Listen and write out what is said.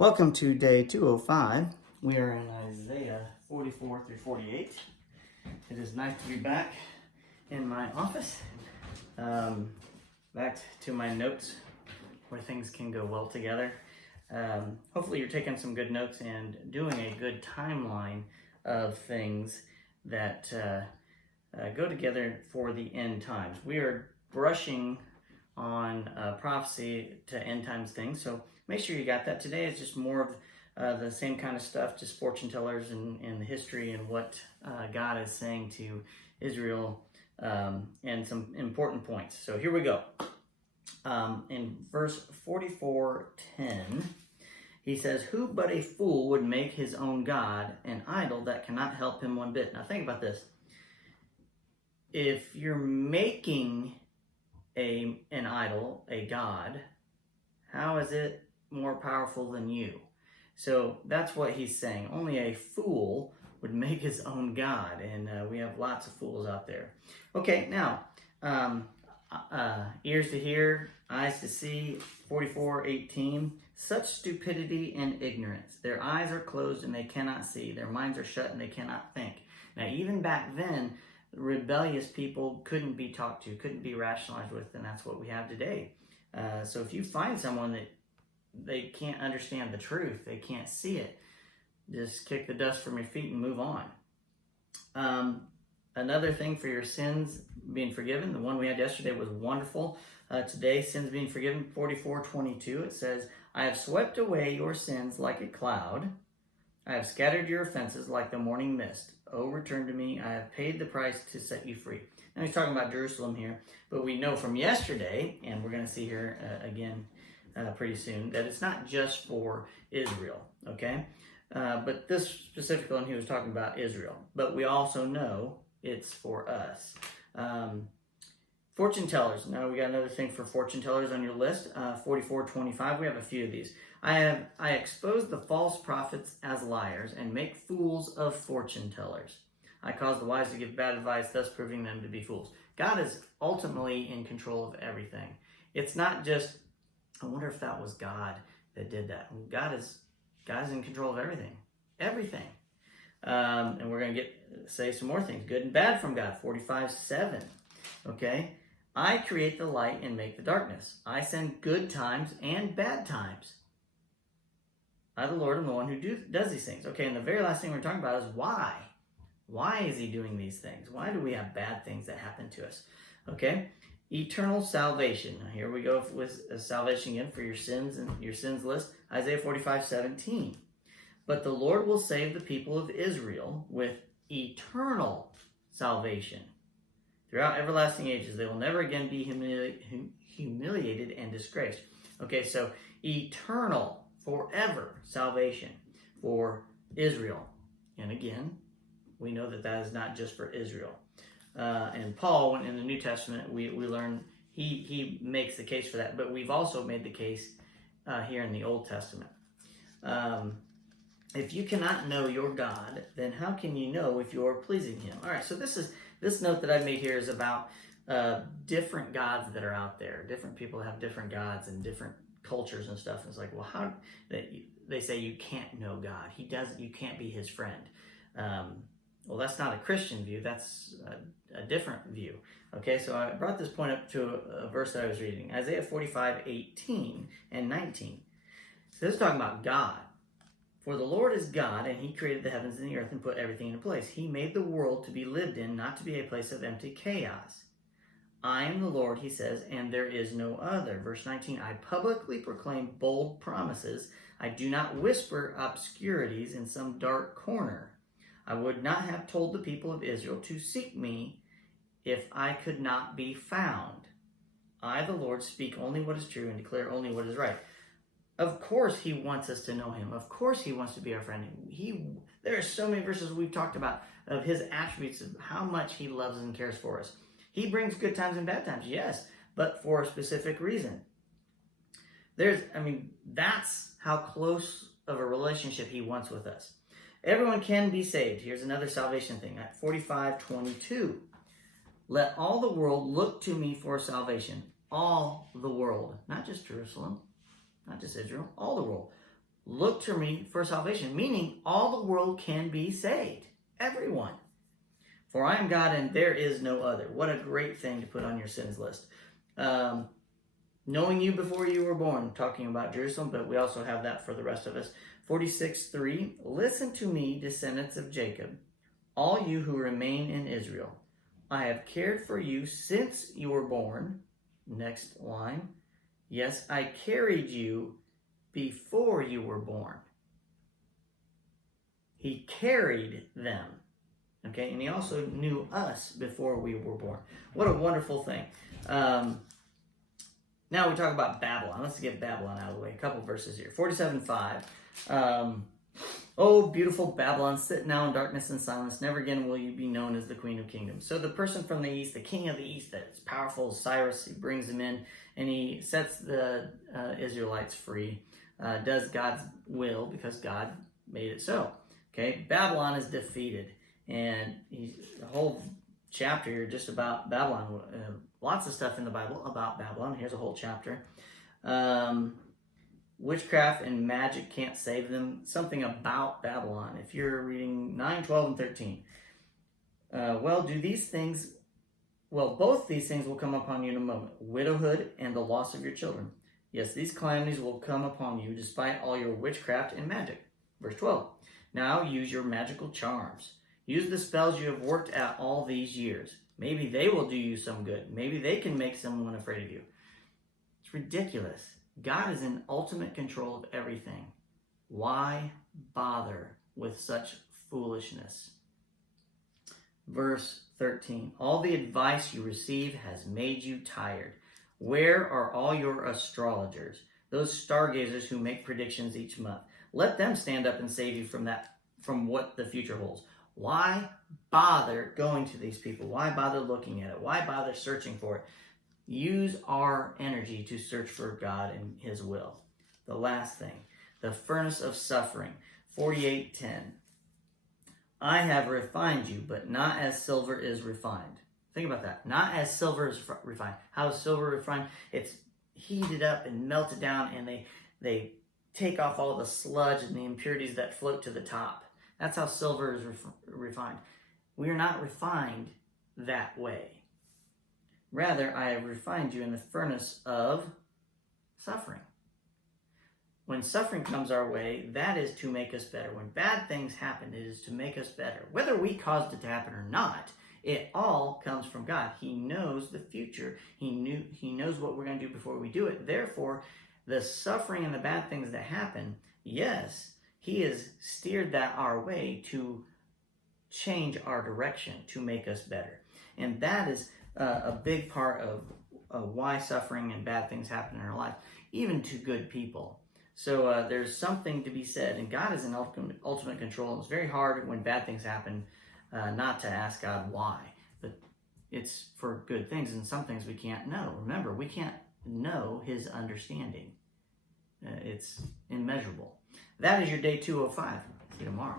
Welcome to day 205. We are in Isaiah 44 through 48. It is nice to be back in my office. Back to my notes where things can go well together. Hopefully you're taking some good notes and doing a good timeline of things that go together for the end times. We are brushing on prophecy to end times things, so make sure you got that. Today is just more of the same kind of stuff, just fortune tellers and the history and what God is saying to Israel, and some important points. So here we go. In verse 44:10, he says, "Who but a fool would make his own God an idol that cannot help him one bit?" Now think about this. If you're making an idol, a god, how is it more powerful than you? So that's what he's saying. Only a fool would make his own god, and we have lots of fools out there. Okay, now, ears to hear, eyes to see, 44:18. Such stupidity and ignorance. Their eyes are closed and they cannot see. Their minds are shut and they cannot think. Now, even back then, rebellious people couldn't be talked to, couldn't be rationalized with, and that's what we have today. So if you find someone that they can't understand the truth, they can't see it, just kick the dust from your feet and move on. Another thing for your sins being forgiven, the one we had yesterday was wonderful. Today, sins being forgiven, 44:22, it says, "I have swept away your sins like a cloud. I have scattered your offenses like the morning mist. Oh, return to me. I have paid the price to set you free." Now he's talking about Jerusalem here, but we know from yesterday, and we're going to see here again pretty soon, that it's not just for Israel, okay? But this specific one, he was talking about Israel. But we also know it's for us. Fortune tellers. Now we got another thing for fortune tellers on your list. 44:25. We have a few of these. I expose the false prophets as liars and make fools of fortune tellers. I cause the wise to give bad advice, thus proving them to be fools. God is ultimately in control of everything. It's not just, I wonder if that was God that did that. God is in control of everything. Everything. And we're going to say some more things. Good and bad from God. 45:7. Okay? I create the light and make the darkness. I send good times and bad times. I, the Lord, am the one who does these things. Okay, and the very last thing we're talking about is why. Why is he doing these things? Why do we have bad things that happen to us? Okay, eternal salvation. Now here we go with salvation again for your sins and your sins list. Isaiah 45:17. But the Lord will save the people of Israel with eternal salvation. Throughout everlasting ages, they will never again be humiliated and disgraced. Okay, so eternal, forever salvation for Israel. And again, we know that that is not just for Israel. And Paul, in the New Testament, we learn he makes the case for that, but we've also made the case here in the Old Testament. If you cannot know your God, then how can you know if you're pleasing him? All right, so this note that I made here is about different gods that are out there. Different people have different gods and different cultures and stuff. And it's like, well, how they say you can't know God. You can't be his friend. Well, that's not a Christian view. That's a different view. Okay, so I brought this point up to a verse that I was reading. Isaiah 45:18 and 19. So this is talking about God. For the Lord is God, and he created the heavens and the earth and put everything into place. He made the world to be lived in, not to be a place of empty chaos. I am the Lord, he says, and there is no other. Verse 19, I publicly proclaim bold promises. I do not whisper obscurities in some dark corner. I would not have told the people of Israel to seek me if I could not be found. I, the Lord, speak only what is true and declare only what is right. Of course he wants us to know him. Of course he wants to be our friend. There are so many verses we've talked about of his attributes, of how much he loves and cares for us. He brings good times and bad times, yes, but for a specific reason. That's how close of a relationship he wants with us. Everyone can be saved. Here's another salvation thing at 45:22. Let all the world look to me for salvation. All the world, not just Jerusalem, not just Israel, all the world. Look to me for salvation, meaning all the world can be saved. Everyone. For I am God and there is no other. What a great thing to put on your sins list. Knowing you before you were born, talking about Jerusalem, but we also have that for the rest of us. 46:3, listen to me, descendants of Jacob, all you who remain in Israel. I have cared for you since you were born. Next line. Yes, I carried you before you were born. He carried them. Okay, and he also knew us before we were born. What a wonderful thing. Now we talk about Babylon. Let's get Babylon out of the way. A couple verses here. 47:5. Oh, beautiful Babylon, sit now in darkness and silence. Never again will you be known as the Queen of Kingdoms. So the person from the east, the king of the east, that's powerful, Cyrus, he brings him in and he sets the Israelites free. Does God's will because God made it so. Okay, Babylon is defeated. And the whole chapter here just about Babylon. Lots of stuff in the Bible about Babylon. Here's a whole chapter. Witchcraft and magic can't save them. Something about Babylon. If you're reading 9, 12, and 13. Both these things will come upon you in a moment. Widowhood and the loss of your children. Yes, these calamities will come upon you despite all your witchcraft and magic. Verse 12. Now use your magical charms. Use the spells you have worked at all these years. Maybe they will do you some good. Maybe they can make someone afraid of you. It's ridiculous. God is in ultimate control of everything. Why bother with such foolishness? Verse 13. All the advice you receive has made you tired. Where are all your astrologers? Those stargazers who make predictions each month. Let them stand up and save you from what the future holds. Why bother going to these people? Why bother looking at it? Why bother searching for it? Use our energy to search for God and His will. The last thing, the furnace of suffering, 48:10. I have refined you, but not as silver is refined. Think about that. Not as silver is refined. How is silver refined? It's heated up and melted down, and they take off all the sludge and the impurities that float to the top. That's how silver is refined. We are not refined that way. Rather, I have refined you in the furnace of suffering. When suffering comes our way, that is to make us better. When bad things happen, it is to make us better. Whether we caused it to happen or not, it all comes from God. He knows the future. He knows what we're going to do before we do it. Therefore, the suffering and the bad things that happen, yes, He has steered that our way to change our direction, to make us better. And that is a big part of why suffering and bad things happen in our life, even to good people. So there's something to be said, and God is in ultimate control. It's very hard when bad things happen not to ask God why, but it's for good things, and some things we can't know. Remember, we can't know His understanding. It's immeasurable. That is your day 205. See you tomorrow.